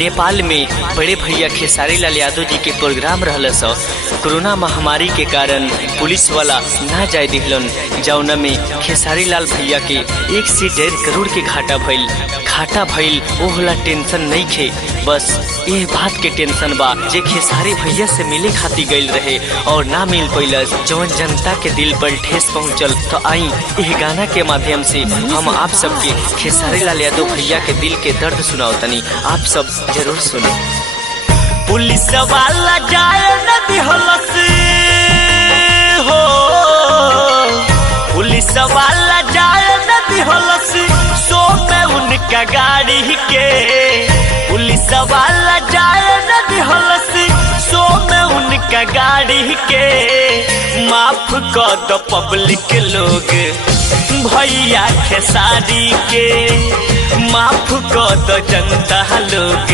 नेपाल में बड़े भैया खेसारी लाल यादव जी के प्रोग्राम रहल स। कोरोना महामारी के कारण पुलिस वाला ना जाए दिहलन, जौना में खेसारी लाल भैया के 1 से 1.5 करोड़ के घाटा भइल। ओहला टेंशन नहीं खे, बस ये बात के टेंशन बा जे खेसारी भैया से मिले खातिर गइल रहे और ना मिल पैलस, जौन जनता के दिल पर ठेस पहुँचल। तो आई यह गाना के माध्यम से हम आप सबके खेसारी लाल यादव भैया के दिल के दर्द सुनाओ तनी, आप सब जरूर सुनो। पुलिस वाला जाए न दिहलस हो, पुलिस वाला जाए न दिहलस सो में उनका गाड़ी के, पुलिस वाला जाए न दिहलस सो में उनका गाड़ी के। माफ कर दो पब्लिक लोग भैया खेसारी के, माफ कर दो जनता लोग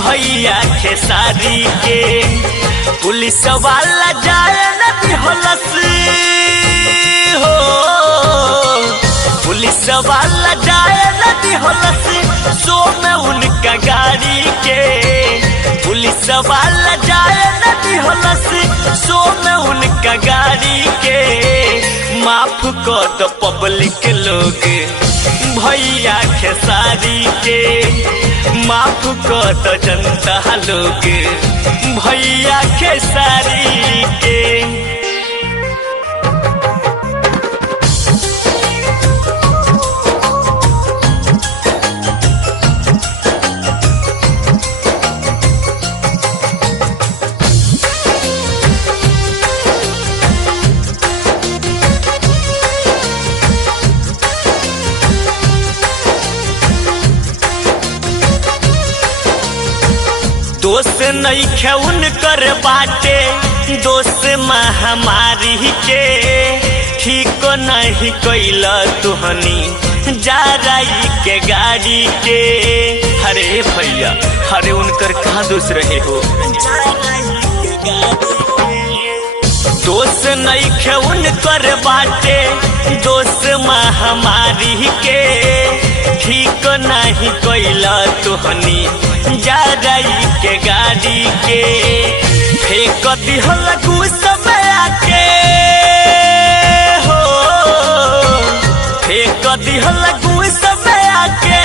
भैया खेसारी के। पुलिस वाला जाए न दिहलस हो, पुलिस वाला जाए न दिहलस सो में उनका गाड़ी के, पुलिस वाला जाए न दिहलस सो में उनका गाड़ी के। माफ कर दो पब्लिक लोग भैया खेसारी के, माफ कर दो जनता लोग भैया खेसारी के। दोस्त नहीं खेउन कर बाटे, दोस्त महामारी के, ठीक नहीं कैल तुहनी जा रही के गाड़ी के। अरे भैया, अरे उनकर कहाँ दोस्त रहे हो, दोस्त नहीं खेउन कर बाटे, दोस्त महामारी के, ठीक नहीं कैल तुहनी जा रही के गाड़ी के। फेंक दिहल गुस्सा आके हो, फेंक दिहल गुस्सा आके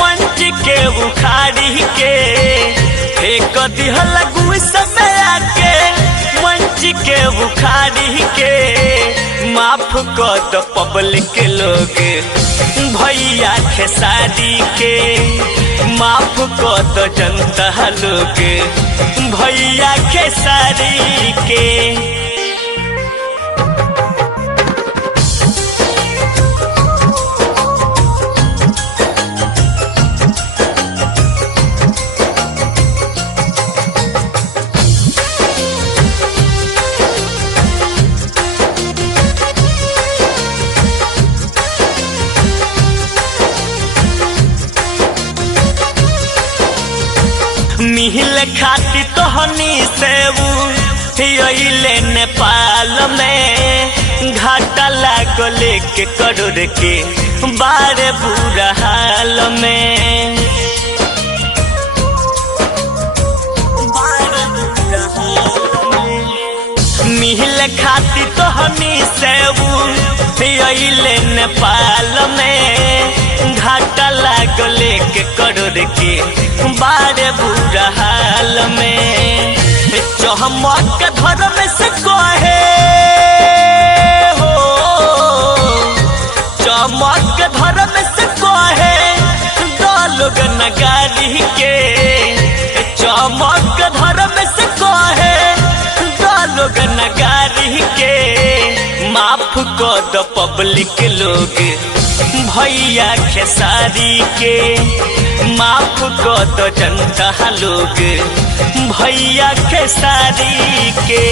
मंच के उखाड़ी के, फेंक दिहल गुस्सा आके मंच के उखाड़ी के। माफ कर दो पब्लिक लोग भैया खेसारी के, माफ कर दो जनता लोग भैया खेसारी के। मिहिल खाती तोहनी से अइले नेपाल में, घाटा लागल के करोड़ के बारे बुरा हाल में। मिहिल खाती तोहनी से अइले नेपाल में, घाटा लागल के करोड़ के बारे बुरा हाल में। चमक धर्म से कहे हो, चमक धर्म से कहे दो लोग नगारी के, चमक धर्म से कहे दो लोग नगारी के। माफ कर दो पब्लिक लोग भैया खेसारी के, माफ कर दो जनता लोग भैया खेसारी के।